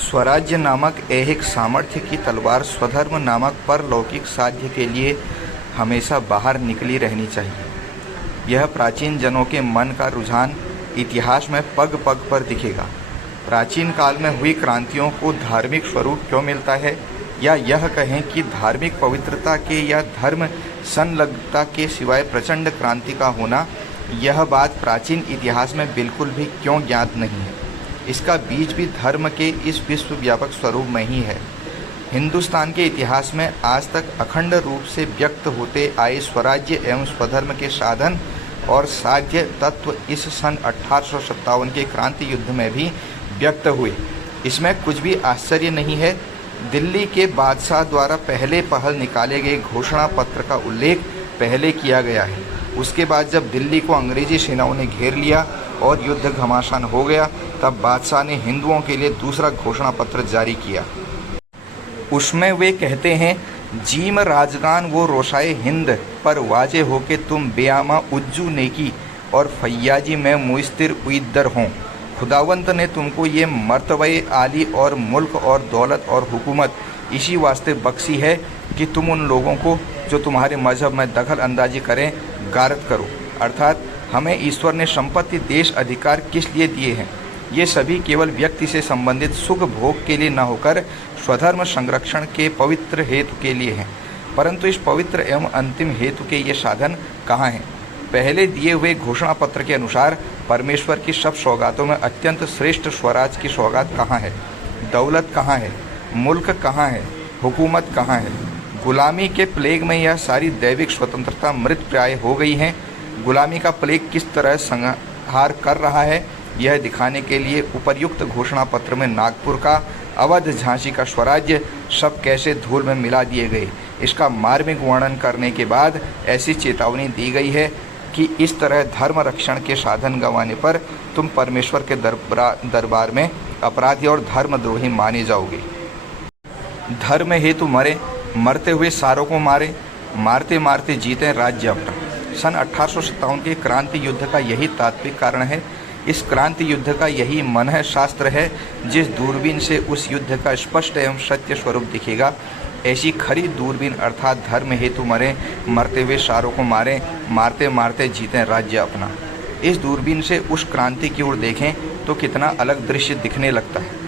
स्वराज्य नामक ऐहिक सामर्थ्य की तलवार स्वधर्म नामक परलौकिक साध्य के लिए हमेशा बाहर निकली रहनी चाहिए। यह प्राचीन जनों के मन का रुझान इतिहास में पग पग पर दिखेगा। प्राचीन काल में हुई क्रांतियों को धार्मिक स्वरूप क्यों मिलता है, या यह कहें कि धार्मिक पवित्रता के या धर्म संलग्नता के सिवाय प्रचंड क्रांति का होना, यह बात प्राचीन इतिहास में बिल्कुल भी क्यों ज्ञात नहीं है। इसका बीज भी धर्म के इस विश्वव्यापक स्वरूप में ही है। हिंदुस्तान के इतिहास में आज तक अखंड रूप से व्यक्त होते आए स्वराज्य एवं स्वधर्म के साधन और साध्य तत्व इस सन 1857 के क्रांति युद्ध में भी व्यक्त हुए। इसमें कुछ भी आश्चर्य नहीं है। दिल्ली के बादशाह द्वारा पहले पहल निकाले गए घोषणा पत्र का उल्लेख पहले किया गया है। उसके बाद जब दिल्ली को अंग्रेजी सेनाओं ने घेर लिया और युद्ध घमासान हो गया, तब बादशाह ने हिंदुओं के लिए दूसरा घोषणा पत्र जारी किया। उसमें वे कहते हैं, जीम राजगान वो रोशाए हिंद पर वाजे हो के तुम बेआमा उज्जू नेकी और फैयाजी में मुइस्तिर उइद्दर हों। खुदावंत ने तुमको ये मर्तबे आली और मुल्क और दौलत और हुकूमत इसी वास्ते बख्शी है कि तुम उन लोगों को जो तुम्हारे मजहब में दखल अंदाजी करें गारत करो। अर्थात हमें ईश्वर ने संपत्ति, देश, अधिकार किस लिए दिए हैं? ये सभी केवल व्यक्ति से संबंधित सुख भोग के लिए न होकर स्वधर्म संरक्षण के पवित्र हेतु के लिए हैं। परंतु इस पवित्र एवं अंतिम हेतु के ये साधन कहाँ हैं? पहले दिए हुए घोषणा पत्र के अनुसार परमेश्वर की सब सौगातों में अत्यंत श्रेष्ठ स्वराज की सौगात कहाँ है? दौलत कहाँ है? मुल्क कहाँ है? हुकूमत कहाँ है? गुलामी के प्लेग में यह सारी दैविक स्वतंत्रता मृत प्राय हो गई हैं। गुलामी का प्लेग किस तरह संहार कर रहा है, यह दिखाने के लिए उपर्युक्त घोषणा पत्र में नागपुर का, अवध, झांसी का स्वराज्य सब कैसे धूल में मिला दिए गए, इसका मार्मिक वर्णन करने के बाद ऐसी चेतावनी दी गई है कि इस तरह धर्म रक्षण के साधन गंवाने पर तुम परमेश्वर के दरबार में अपराधी और धर्मद्रोही माने जाओगे। धर्म हेतु मरे, मरते हुए सारों को मारे, मारते मारते जीते राज्य अपना। सन 1857 के क्रांति युद्ध का यही तात्विक कारण है। इस क्रांति युद्ध का यही मनः शास्त्र है। जिस दूरबीन से उस युद्ध का स्पष्ट एवं सत्य स्वरूप दिखेगा, ऐसी खरी दूरबीन अर्थात धर्म हेतु मरे, मरते हुए सारों को मारें, मारते मारते जीतें राज्य अपना। इस दूरबीन से उस क्रांति की ओर देखें तो कितना अलग दृश्य दिखने लगता है।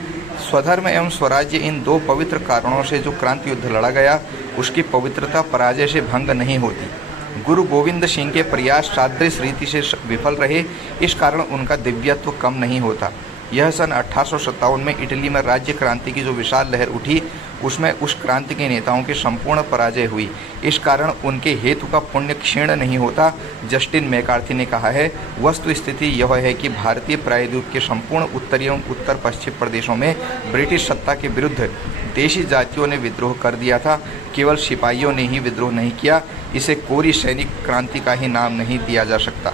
स्वधर्म एवं स्वराज्य, इन दो पवित्र कारणों से जो क्रांति युद्ध लड़ा गया, उसकी पवित्रता पराजय से भंग नहीं होती। गुरु गोविंद सिंह के प्रयास सादृश रीति से विफल रहे, इस कारण उनका दिव्यत्व कम नहीं होता। यह सन 1857 में इटली में राज्य क्रांति की जो विशाल लहर उठी, उसमें उस क्रांति के नेताओं की संपूर्ण पराजय हुई। इस कारण उनके हेतु का पुण्य क्षीण नहीं होता। जस्टिन मैकार्थी ने कहा है, वस्तु स्थिति यह है कि भारतीय प्रायद्वीप के संपूर्ण उत्तरी एवं उत्तर पश्चिम प्रदेशों में ब्रिटिश सत्ता के विरुद्ध देशी जातियों ने विद्रोह कर दिया था। केवल सिपाहियों ने ही विद्रोह नहीं किया। इसे कोरी सैनिक क्रांति का ही नाम नहीं दिया जा सकता।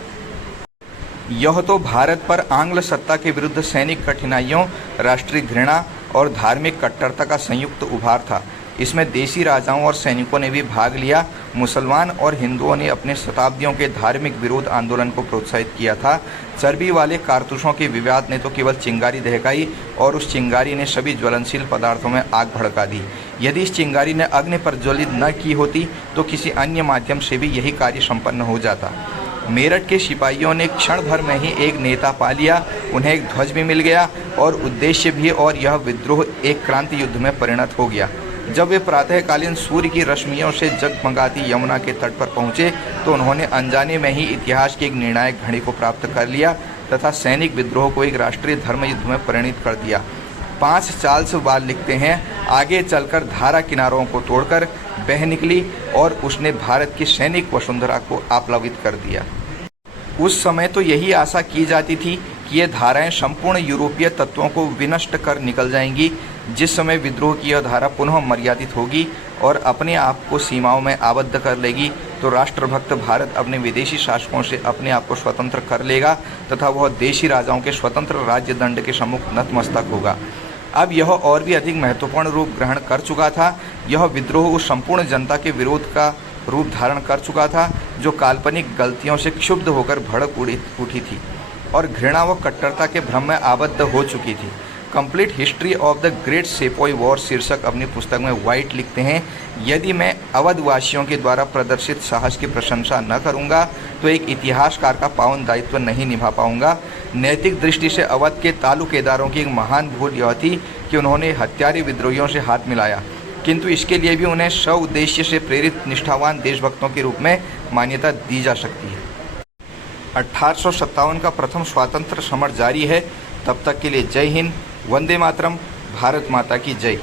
यह तो भारत पर आंग्ल सत्ता के विरुद्ध सैनिक कठिनाइयों, राष्ट्रीय घृणा और धार्मिक कट्टरता का संयुक्त उभार था। इसमें देशी राजाओं और सैनिकों ने भी भाग लिया। मुसलमान और हिंदुओं ने अपने शताब्दियों के धार्मिक विरोध आंदोलन को प्रोत्साहित किया था। चर्बी वाले कारतूसों के विवाद ने तो केवल चिंगारी दहकाई और उस चिंगारी ने सभी ज्वलनशील पदार्थों में आग भड़का दी। यदि इस चिंगारी ने अग्नि प्रज्वलित न की होती तो किसी अन्य माध्यम से भी यही कार्य संपन्न हो जाता। मेरठ के सिपाहियों ने क्षण भर में ही एक नेता पा लिया, उन्हें एक ध्वज भी मिल गया और उद्देश्य भी, और यह विद्रोह एक क्रांति युद्ध में परिणत हो गया। जब वे प्रातःकालीन सूर्य की रश्मियों से जगमगाती यमुना के तट पर पहुंचे तो उन्होंने अनजाने में ही इतिहास की एक निर्णायक घड़ी को प्राप्त कर लिया तथा सैनिक विद्रोह को एक राष्ट्रीय धर्म युद्ध में परिणत कर दिया। 5 चार्ल्स बाल लिखते हैं, आगे चलकर धारा किनारों को तोड़कर बह निकली और उसने भारत की सैनिक वसुंधरा को आप्लावित कर दिया। उस समय तो यही आशा की जाती थी कि ये धाराएं संपूर्ण यूरोपीय तत्वों को विनष्ट कर निकल जाएंगी। जिस समय विद्रोह की यह धारा पुनः मर्यादित होगी और अपने आप को सीमाओं में आबद्ध कर लेगी तो राष्ट्रभक्त भारत अपने विदेशी शासकों से अपने आप को स्वतंत्र कर लेगा तथा वह देशी राजाओं के स्वतंत्र राज्य दंड के सम्मुख नतमस्तक होगा। अब यह और भी अधिक महत्वपूर्ण रूप ग्रहण कर चुका था। यह विद्रोह उस संपूर्ण जनता के विरोध का रूप धारण कर चुका था जो काल्पनिक गलतियों से क्षुब्ध होकर भड़क उठी थी और घृणा व कट्टरता के भ्रम में आबद्ध हो चुकी थी। Complete history of the great सेपोई war शीर्षक अपनी पुस्तक में व्हाइट लिखते हैं, यदि मैं अवधवासियों के द्वारा प्रदर्शित साहस की प्रशंसा न करूंगा तो एक इतिहासकार का पावन दायित्व नहीं निभा पाऊंगा। नैतिक दृष्टि से अवध के तालुकेदारों की एक महान भूल यह थी कि उन्होंने हत्यारे विद्रोहियों से हाथ मिलाया, किंतु इसके लिए भी उन्हें स्व उद्देश्य से प्रेरित निष्ठावान देशभक्तों के रूप में मान्यता दी जा सकती है। 1857 का प्रथम स्वातंत्र समर जारी है। तब तक के लिए जय हिंद, वंदे मातरम, भारत माता की जय।